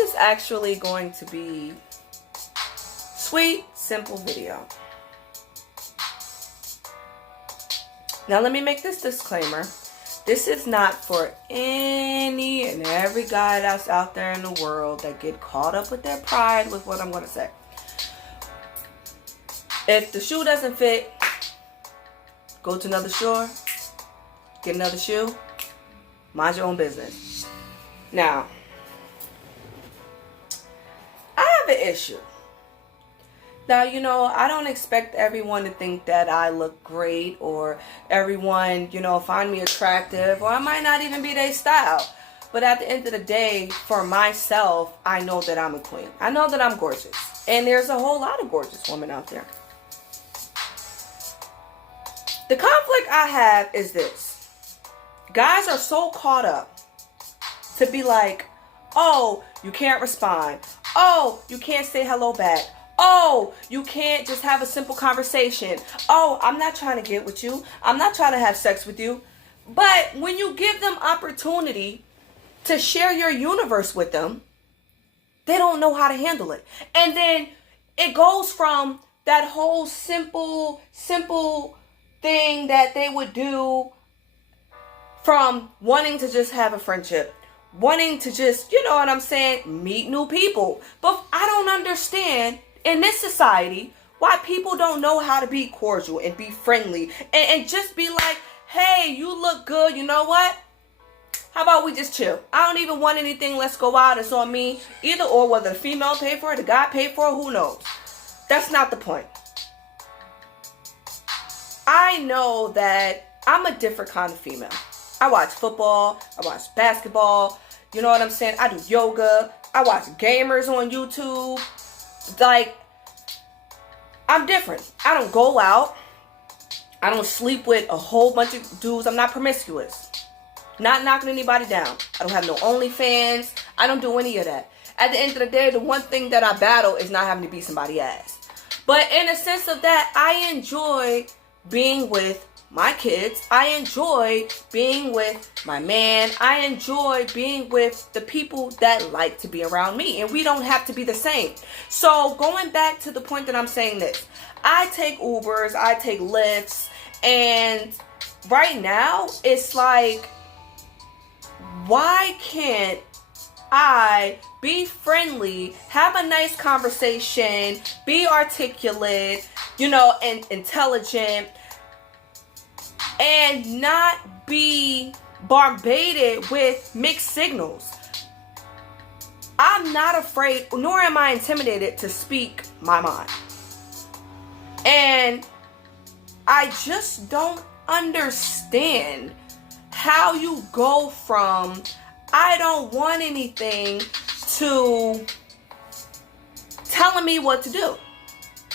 is actually going to be sweet, simple video. Now let me make this disclaimer. This is not for any and every guy that's out there in the world that get caught up with their pride with what I'm going to say. If the shoe doesn't fit, go to another store, get another shoe, mind your own business. Now, I have an issue. Now, you know, I don't expect everyone to think that I look great or everyone, you know, find me attractive, or I might not even be their style. But at the end of the day, for myself, I know that I'm a queen. I know that I'm gorgeous. And there's a whole lot of gorgeous women out there. The conflict I have is this. Guys are so caught up to be like, oh, you can't respond. Oh, you can't say hello back. Oh, you can't just have a simple conversation. Oh, I'm not trying to get with you. I'm not trying to have sex with you. But when you give them opportunity to share your universe with them, they don't know how to handle it. And then it goes from that whole simple thing that they would do, from wanting to just have a friendship, wanting to just, you know what I'm saying, meet new people. But I don't understand in this society why people don't know how to be cordial and be friendly and just be like, hey, you look good, you know what? How about we just chill? I don't even want anything, let's go out, it's on me. Either or, whether the female pay for it, the guy pay for it, who knows? That's not the point. I know that I'm a different kind of female. I watch football, I watch basketball, you know what I'm saying? I do yoga, I watch gamers on YouTube. Like, I'm different. I don't go out. I don't sleep with a whole bunch of dudes. I'm not promiscuous. Not knocking anybody down. I don't have no OnlyFans. I don't do any of that. At the end of the day, the one thing that I battle is not having to beat somebody's ass. But in a sense of that, I enjoy being with my kids. I enjoy being with my man. I enjoy being with the people that like to be around me. And we don't have to be the same. So going back to the point that I'm saying this, I take Ubers, I take Lyfts, and right now it's like, why can't I be friendly, have a nice conversation, be articulate, you know, and intelligent, and not be bombarded with mixed signals? I'm not afraid, nor am I intimidated to speak my mind. And I just don't understand how you go from I don't want anything to telling me what to do.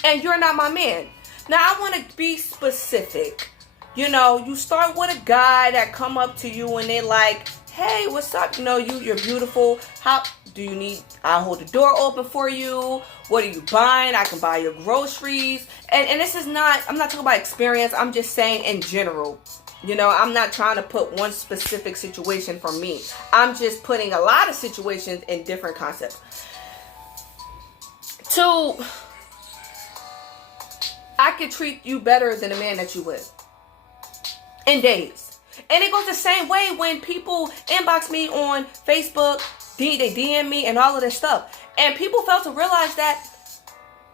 And you're not my man. Now I want to be specific. You know, you start with a guy that come up to you and they're like, hey, what's up? You know, you're beautiful. How do you need, I'll hold the door open for you. What are you buying? I can buy your groceries. And this is not, I'm not talking about experience. I'm just saying in general. You know, I'm not trying to put one specific situation for me. I'm just putting a lot of situations in different concepts. I could treat you better than a man that you with. In days. And it goes the same way when people inbox me on Facebook, they DM me and all of this stuff. And people fail to realize that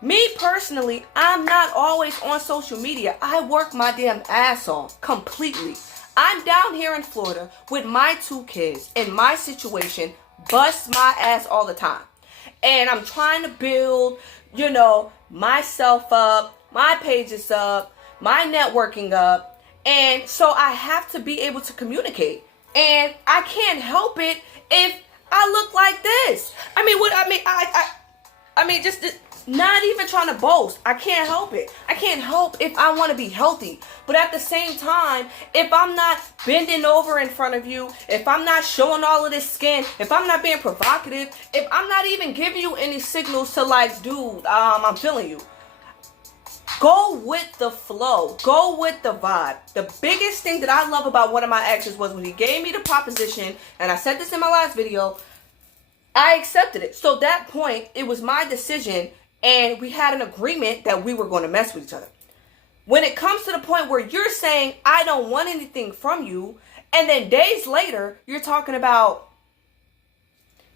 me personally, I'm not always on social media. I work my damn ass off completely. I'm down here in Florida with my 2 kids in my situation, bust my ass all the time. And I'm trying to build, you know, myself up, my pages up, my networking up. And so I have to be able to communicate. And I can't help it if I look like this. I mean, just not even trying to boast. I can't help it. I can't help if I want to be healthy. But at the same time, if I'm not bending over in front of you, if I'm not showing all of this skin, if I'm not being provocative, if I'm not even giving you any signals to like, dude, I'm feeling you. Go with the flow. Go with the vibe. The biggest thing that I love about one of my exes was when he gave me the proposition, and I said this in my last video, I accepted it. So that point, it was my decision, and we had an agreement that we were going to mess with each other. When it comes to the point where you're saying, I don't want anything from you, and then days later, you're talking about,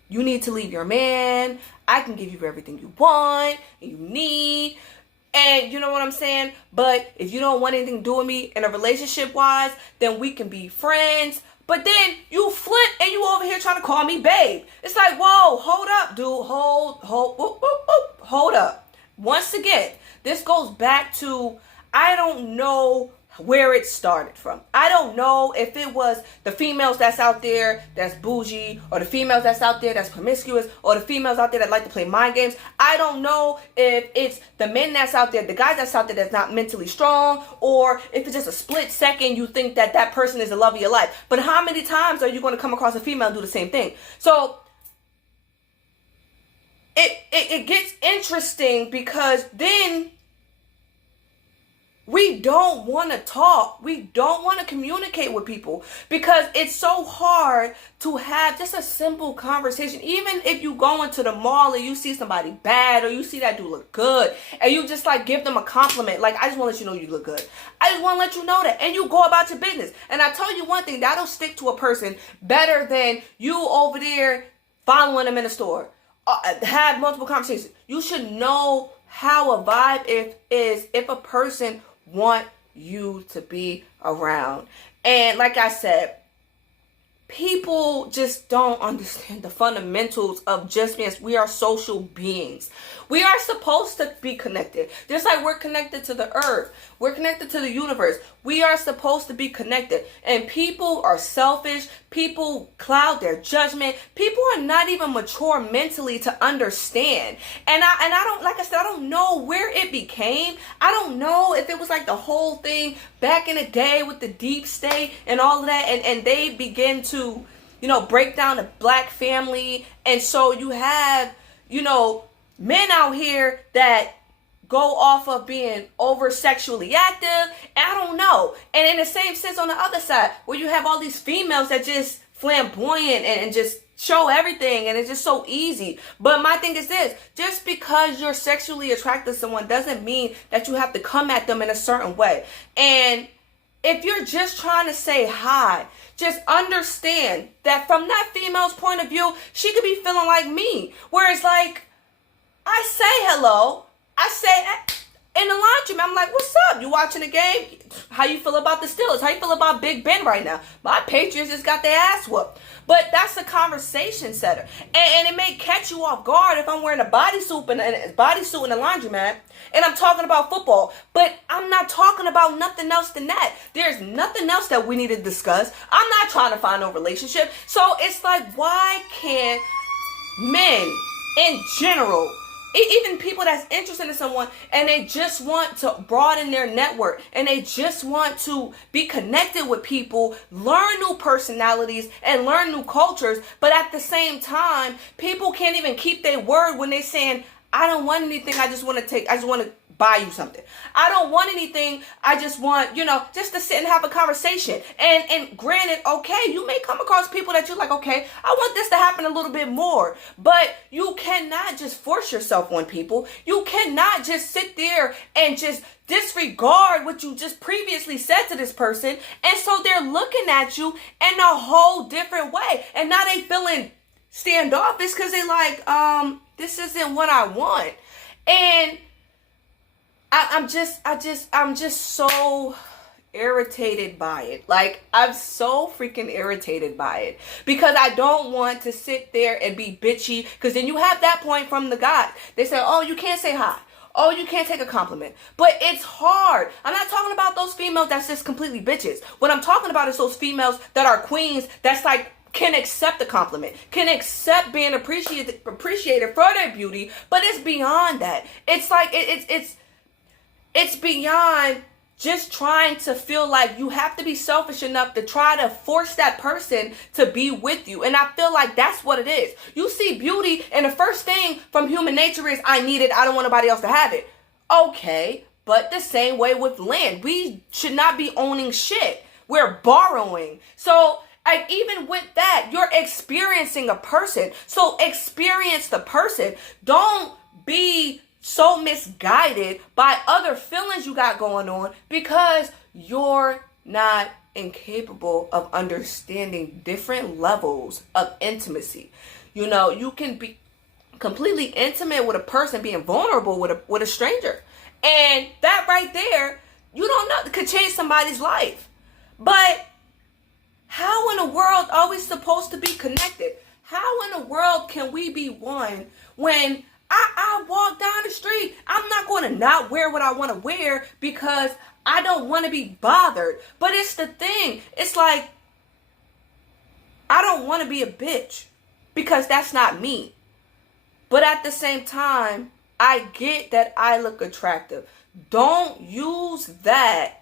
you need to leave your man, I can give you everything you want, you need, and you know what I'm saying? But if you don't want anything to do with me in a relationship-wise, then we can be friends. But then you flip and you over here trying to call me babe. It's like, whoa, hold up, dude. Hold up. Once again, this goes back to, I don't know where it started from. I don't know if it was the females that's out there that's bougie, or the females that's out there that's promiscuous, or the females out there that like to play mind games. I don't know if it's the men that's out there, the guys that's out there that's not mentally strong, or if it's just a split second you think that that person is the love of your life. But how many times are you going to come across a female and do the same thing? So it gets interesting, because then we don't want to talk. We don't want to communicate with people, because it's so hard to have just a simple conversation. Even if you go into the mall and you see somebody bad, or you see that dude look good, and you just like give them a compliment, like, I just want to let you know you look good. I just want to let you know that, and you go about your business. And I tell you one thing, that'll stick to a person better than you over there following them in the store. Have multiple conversations. You should know how a vibe is if a person want you to be around. And like I said, people just don't understand the fundamentals of just being. We are social beings. We are supposed to be connected. Just like we're connected to the earth. We're connected to the universe. We are supposed to be connected. And people are selfish. People cloud their judgment. People are not even mature mentally to understand. And I don't, like I said, I don't know where it became. I don't know if it was like the whole thing back in the day with the deep state and all of that. And they begin to, break down the black family. And so you have, men out here that go off of being over sexually active. And I don't know. And in the same sense on the other side, where you have all these females that just flamboyant and just show everything, and it's just so easy. But my thing is this: just because you're sexually attracted to someone doesn't mean that you have to come at them in a certain way. And if you're just trying to say hi, just understand that from that female's point of view, she could be feeling like me, where it's like, I say hello. I say in the laundry, I'm like, what's up? You watching the game? How you feel about the Steelers? How you feel about Big Ben right now? My Patriots just got their ass whooped. But that's a conversation setter. And it may catch you off guard if I'm wearing a bodysuit and a laundromat and I'm talking about football. But I'm not talking about nothing else than that. There's nothing else that we need to discuss. I'm not trying to find no relationship. So it's like, why can't men in general, even people that's interested in someone, and they just want to broaden their network, and they just want to be connected with people, learn new personalities and learn new cultures, but at the same time, people can't even keep their word when they're saying, I don't want anything, I just want to buy you something. I don't want anything. I just want, just to sit and have a conversation. And granted, okay, you may come across people that you're like, okay, I want this to happen a little bit more. But you cannot just force yourself on people. You cannot just sit there and just disregard what you just previously said to this person. And so they're looking at you in a whole different way. And now they feeling standoffish because they like, this isn't what I want. And I'm just so irritated by it. Like, I'm so freaking irritated by it, because I don't want to sit there and be bitchy, because then you have that point from the guys. They say, oh, you can't say hi. Oh, you can't take a compliment. But it's hard. I'm not talking about those females that's just completely bitches. What I'm talking about is those females that are queens that's like, can accept the compliment, can accept being appreciated for their beauty, but it's beyond that. It's like, it's beyond just trying to feel like you have to be selfish enough to try to force that person to be with you. And I feel like that's what it is. You see beauty, and the first thing from human nature is, I need it, I don't want nobody else to have it. Okay, but the same way with land. We should not be owning shit. We're borrowing. So Like, even with that, you're experiencing a person. So experience the person. Don't be so misguided by other feelings you got going on because you're not incapable of understanding different levels of intimacy. You know, you can be completely intimate with a person, being vulnerable with a stranger. And that right there, you don't know, could change somebody's life. But how in the world are we supposed to be connected? How in the world can we be one when I walk down the street? I'm not going to not wear what I want to wear because I don't want to be bothered. But it's the thing. It's like, I don't want to be a bitch because that's not me. But at the same time, I get that I look attractive. Don't use that.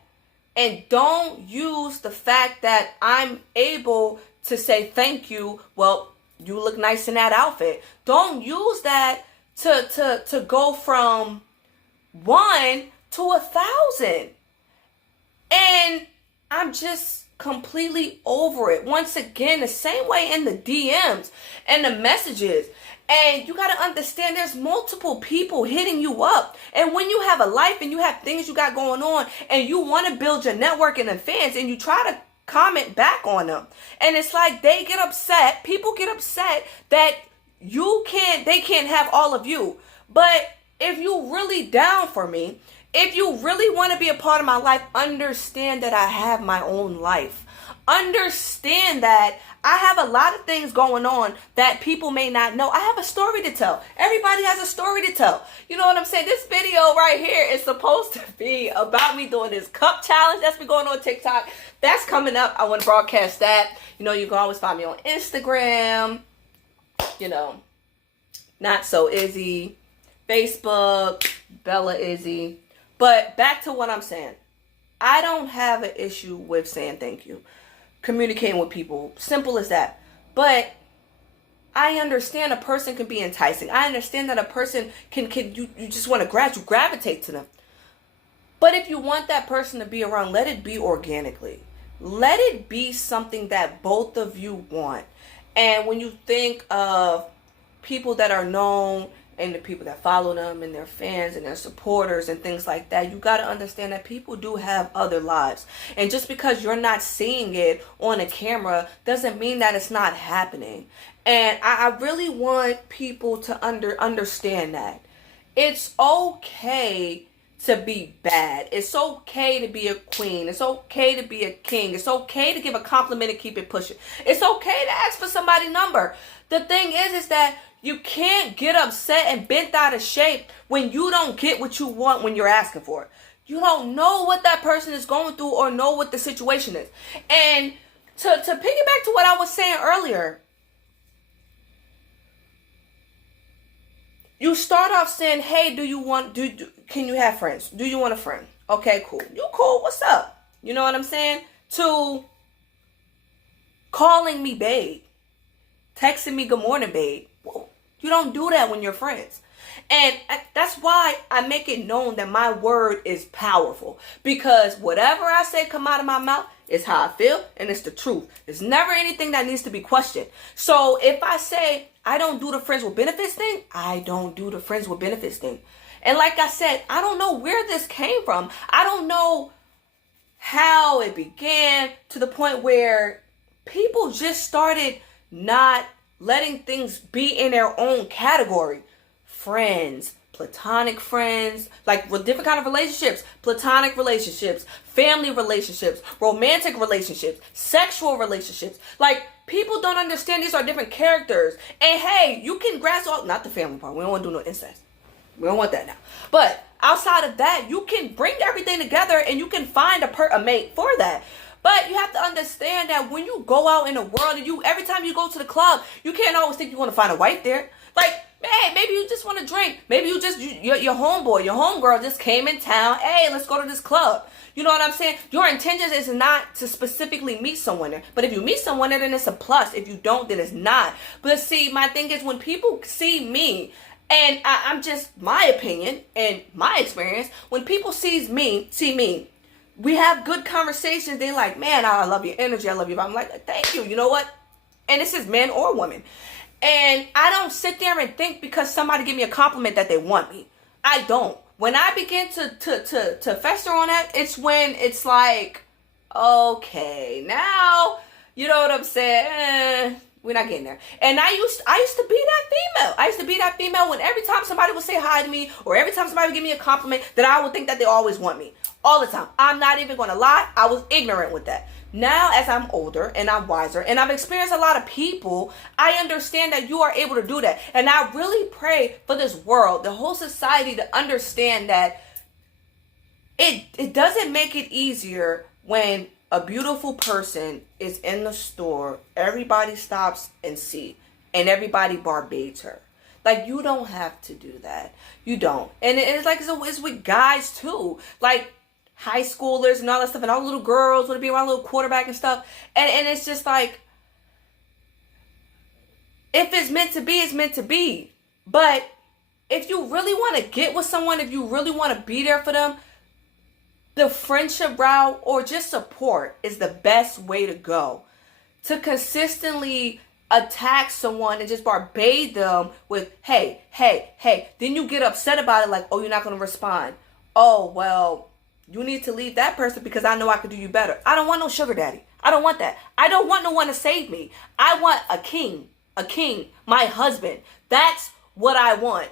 And don't use the fact that I'm able to say thank you. Well, you look nice in that outfit. Don't use that to go from 1 to 1,000. And I'm just completely over it. Once again, the same way in the DMs and the messages. And you got to understand there's multiple people hitting you up. And when you have a life and you have things you got going on and you want to build your network and the fans and you try to comment back on them. And it's like they get upset. People get upset that they can't have all of you. But if you really down for me, if you really want to be a part of my life, understand that I have my own life. Understand that I have a lot of things going on that people may not know. I have a story to tell. Everybody has a story to tell. You know what I'm saying? This video right here is supposed to be about me doing this cup challenge that's been going on TikTok. That's coming up. I want to broadcast that. You know, you can always find me on Instagram. You know, Not So Izzy. Facebook, Bella Izzy. But back to what I'm saying. I don't have an issue with saying thank you. Communicating with people. Simple as that. But I understand a person can be enticing. I understand that a person can you just want to gravitate to them. But if you want that person to be around, let it be organically. Let it be something that both of you want. And when you think of people that are known and the people that follow them and their fans and their supporters and things like that, you got to understand that people do have other lives. And just because you're not seeing it on a camera doesn't mean that it's not happening. And I really want people to understand that. It's okay to be bad. It's okay to be a queen. It's okay to be a king. It's okay to give a compliment and keep it pushing. It's okay to ask for somebody's number. The thing is that you can't get upset and bent out of shape when you don't get what you want when you're asking for it. You don't know what that person is going through or know what the situation is. And to piggyback to what I was saying earlier, you start off saying, hey, can you have friends? Do you want a friend? Okay, cool. You cool. What's up? You know what I'm saying? To calling me babe. Texting me good morning, babe. You don't do that when you're friends. And that's why I make it known that my word is powerful. Because whatever I say come out of my mouth is how I feel and it's the truth. There's never anything that needs to be questioned. So if I say I don't do the friends with benefits thing, I don't do the friends with benefits thing. And like I said, I don't know where this came from. I don't know how it began to the point where people just started not letting things be in their own category. Friends, platonic friends, like with different kind of relationships, platonic relationships, family relationships, romantic relationships, sexual relationships. Like, people don't understand these are different characters. And hey, you can grasp all, not the family part. We don't want to do no incest. We don't want that now. But outside of that, you can bring everything together and you can find a mate for that. But you have to understand that when you go out in the world and every time you go to the club, you can't always think you're going to find a wife there. Like, man, maybe you just want to drink. Maybe your homeboy, your homegirl just came in town. Hey, let's go to this club. You know what I'm saying? Your intentions is not to specifically meet someone there. But if you meet someone there, then it's a plus. If you don't, then it's not. But see, my thing is when people see me, and I'm just my opinion and my experience, when people see me, we have good conversations. They're like, man, I love your energy. I love you. I'm like, thank you. You know what? And this is men or women. And I don't sit there and think because somebody give me a compliment that they want me. I don't. When I begin to fester on that, it's when it's like, okay, now, you know what I'm saying? We're not getting there. And I used to be that female. I used to be that female when every time somebody would say hi to me or every time somebody would give me a compliment, that I would think that they always want me. All the time. I'm not even going to lie. I was ignorant with that. Now, as I'm older and I'm wiser and I've experienced a lot of people, I understand that you are able to do that. And I really pray for this world, the whole society, to understand that it doesn't make it easier when a beautiful person is in the store, everybody stops and see, and everybody barbades her. Like, you don't have to do that. You don't. And it's like, it's with guys too. Like, high schoolers and all that stuff, and all the little girls want to be around little quarterback and stuff. And it's just like, if it's meant to be, it's meant to be. But if you really want to get with someone, if you really want to be there for them, the friendship route or just support is the best way to go. To consistently attack someone and just barbade them with, hey, hey, hey. Then you get upset about it like, oh, you're not going to respond. Oh, well, you need to leave that person because I know I can do you better. I don't want no sugar daddy. I don't want that. I don't want no one to save me. I want a king, my husband. That's what I want.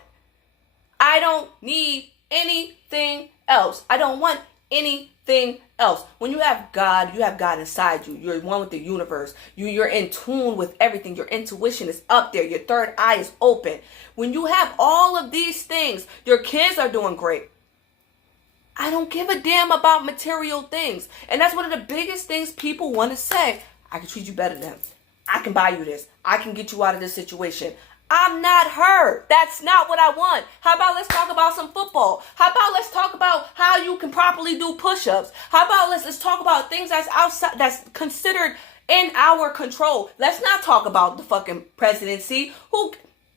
I don't need anything else. I don't want anything else. When you have God inside you. You're one with the universe. You're in tune with everything. Your intuition is up there. Your third eye is open. When you have all of these things, your kids are doing great. I don't give a damn about material things. And that's one of the biggest things people want to say. I can treat you better than them. I can buy you this. I can get you out of this situation. I'm not her. That's not what I want. How about let's talk about some football? How about let's talk about how you can properly do push-ups? How about let's talk about things that's outside, that's considered in our control. Let's not talk about the fucking presidency.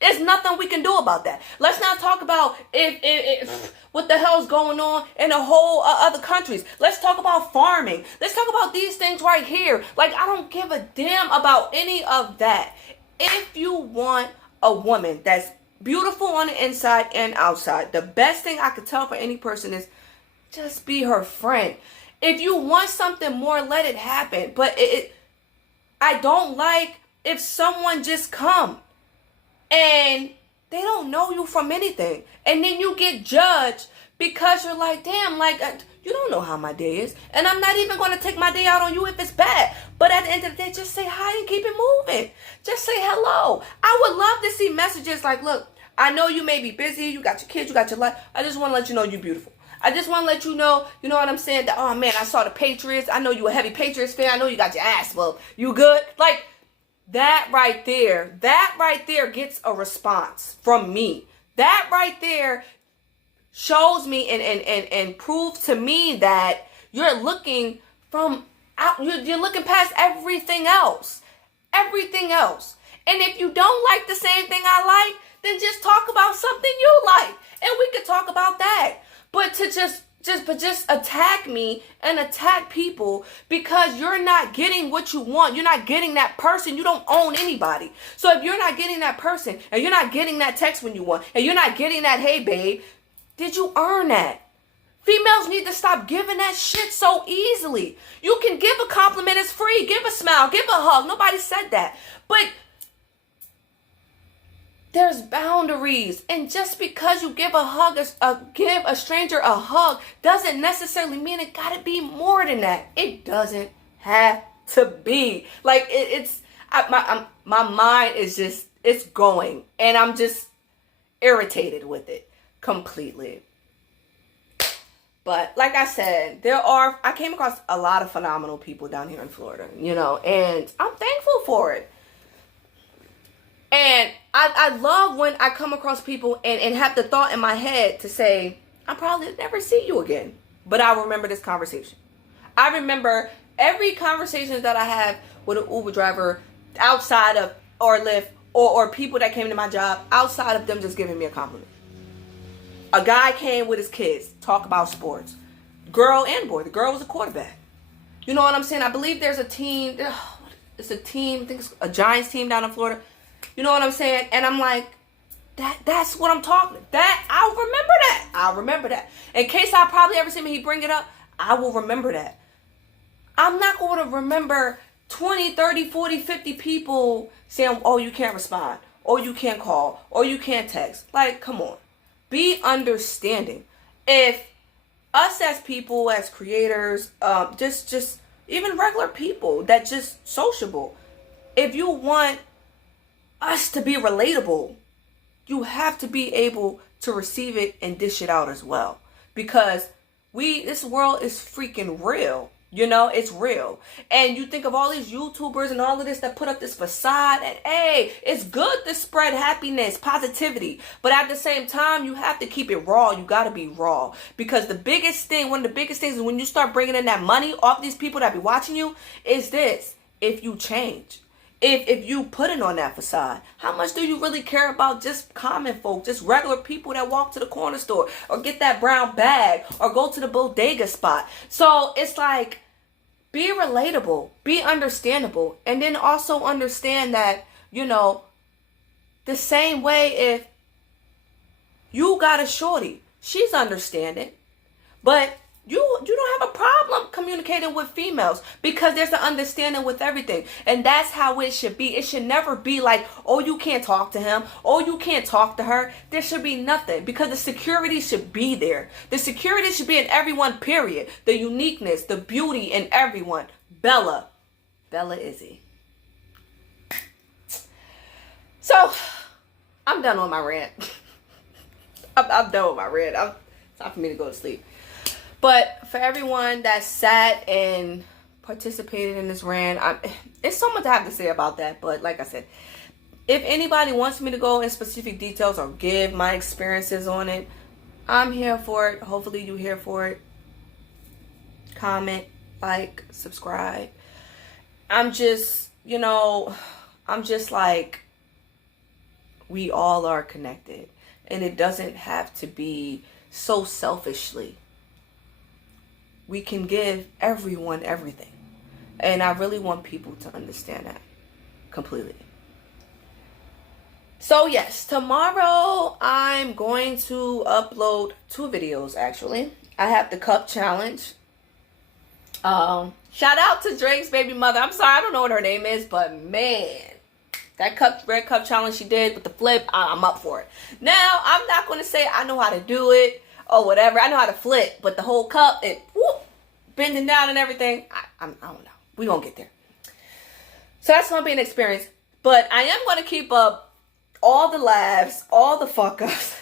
There's nothing we can do about that. Let's not talk about if what the hell's going on in the whole other countries. Let's talk about farming. Let's talk about these things right here. Like, I don't give a damn about any of that. If you want a woman that's beautiful on the inside and outside, the best thing I could tell for any person is just be her friend. If you want something more, let it happen. But I don't like if someone just come and they don't know you from anything, and then you get judged because you're like, damn, like, you don't know how my day is, and I'm not even going to take my day out on you if it's bad. But at the end of the day, just say hi and keep it moving. Just say hello. I would love to see messages like, look, I know you may be busy, you got your kids, you got your life. I just want to let you know you're beautiful. I just want to let you know what I'm saying, that, oh man, I saw the Patriots. I know you a heavy Patriots fan. I know you got your ass whooped. You good? Like, that right there gets a response from me. That right there shows me and proves to me that you're looking from out, you're looking past everything else. Everything else. And if you don't like the same thing I like, then just talk about something you like, and we could talk about that. But to just attack me and attack people because you're not getting what you want. You're not getting that person. You don't own anybody. So if you're not getting that person, and you're not getting that text when you want, and you're not getting that, hey babe, did you earn that? Females need to stop giving that shit so easily. You can give a compliment, it's free. Give a smile, give a hug. Nobody said that. But there's boundaries, and just because you give give a stranger a hug doesn't necessarily mean it gotta be more than that. It doesn't have to be. Like, my mind is just, it's going, and I'm just irritated with it completely. But like I said, I came across a lot of phenomenal people down here in Florida, and I'm thankful for it. And I love when I come across people and have the thought in my head to say, I'll probably never see you again. But I remember this conversation. I remember every conversation that I have with an Uber driver outside of, or Lyft, or people that came to my job outside of them just giving me a compliment. A guy came with his kids, talk about sports. girl and boy. The girl was a quarterback. You know what I'm saying? I believe there's a team. It's a team. I think it's a Giants team down in Florida. You know what I'm saying? And I'm like, that's what I'm talking. I'll remember that. I'll remember that. In case I probably ever see me, he bring it up, I will remember that. I'm not going to remember 20, 30, 40, 50 people saying, oh, you can't respond, or you can't call, or you can't text. Like, come on. Be understanding. If us as people, as creators, just even regular people that just sociable, if you want us to be relatable, you have to be able to receive it and dish it out as well. Because this world is freaking real. You know, it's real. And you think of all these YouTubers and all of this that put up this facade, and hey, it's good to spread happiness, positivity. But at the same time, you have to keep it raw. You got to be raw. Because one of the biggest things is when you start bringing in that money off these people that be watching you, is this: if you change. If you put it on that facade, how much do you really care about just common folk, just regular people that walk to the corner store or get that brown bag or go to the bodega spot? So it's like, be relatable, be understandable, and then also understand that, you know, the same way if you got a shorty, she's understanding, but you don't have a problem communicating with females because there's an understanding with everything. And that's how it should be. It should never be like, oh, you can't talk to him. Oh, you can't talk to her. There should be nothing, because the security should be there. The security should be in everyone, period. The uniqueness, the beauty in everyone. Bella Izzy. So, I'm done on my rant. I'm done with my rant. It's time for me to go to sleep. But for everyone that sat and participated in this rant, it's so much I have to say about that. But like I said, if anybody wants me to go in specific details or give my experiences on it, I'm here for it. Hopefully you're here for it. Comment, like, subscribe. I'm just like, we all are connected. And it doesn't have to be so selfishly. We can give everyone everything. And I really want people to understand that completely. So yes, tomorrow I'm going to upload 2 videos actually. I have the cup challenge. Shout out to Drake's baby mother. I'm sorry, I don't know what her name is, but man, that red cup challenge she did with the flip, I'm up for it. Now, I'm not going to say I know how to do it or whatever. I know how to flip, but the whole cup, it bending down and everything, I don't know. We're going to get there. So that's going to be an experience. But I am going to keep up all the laughs, all the fuck ups,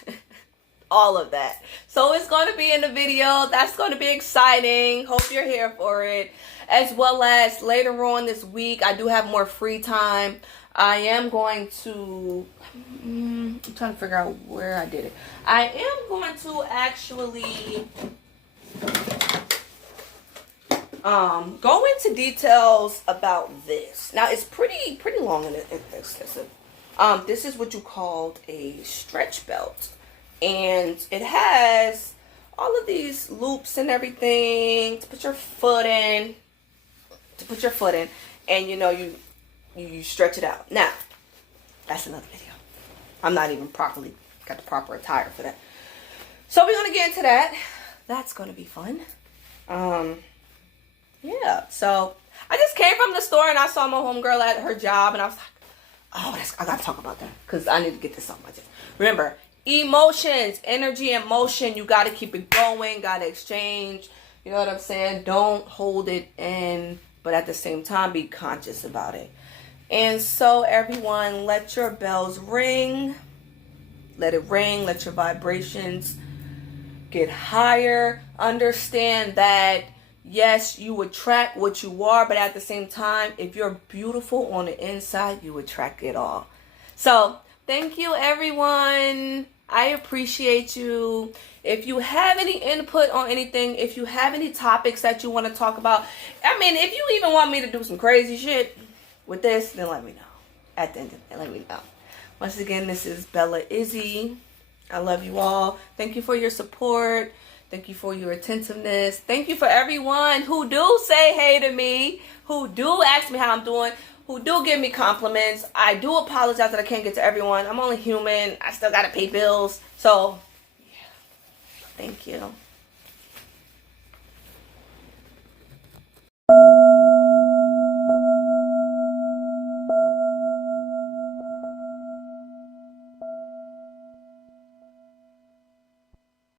all of that. So it's going to be in the video. That's going to be exciting. Hope you're here for it. As well as later on this week, I do have more free time. I am going to, I'm trying to figure out where I did it. I am going to actually go into details about this. Now, it's pretty long and extensive. This is what you called a stretch belt. And it has all of these loops and everything to put your foot in. And, you know, you stretch it out. Now, that's another video. I'm not even got the proper attire for that. So we're going to get into that. That's going to be fun. Yeah, so I just came from the store and I saw my homegirl at her job and I was like, oh, I got to talk about that because I need to get this off my chest. Remember, emotions, energy and motion, you got to keep it going, got to exchange. You know what I'm saying? Don't hold it in, but at the same time, be conscious about it. And so everyone, let your bells ring. Let it ring. Let your vibrations get higher. Understand that, yes, you attract what you are, but at the same time, if you're beautiful on the inside, you attract it all. So thank you, everyone. I appreciate you. If you have any input on anything, if you have any topics that you want to talk about, I mean, if you even want me to do some crazy shit with this, then let me know. At the end of it, let me know. Once again, this is Bella Izzy. I love you all. Thank you for your support. Thank you for your attentiveness. Thank you for everyone who do say hey to me, who do ask me how I'm doing, who do give me compliments. I do apologize that I can't get to everyone. I'm only human. I still gotta pay bills. So, yeah. Thank you.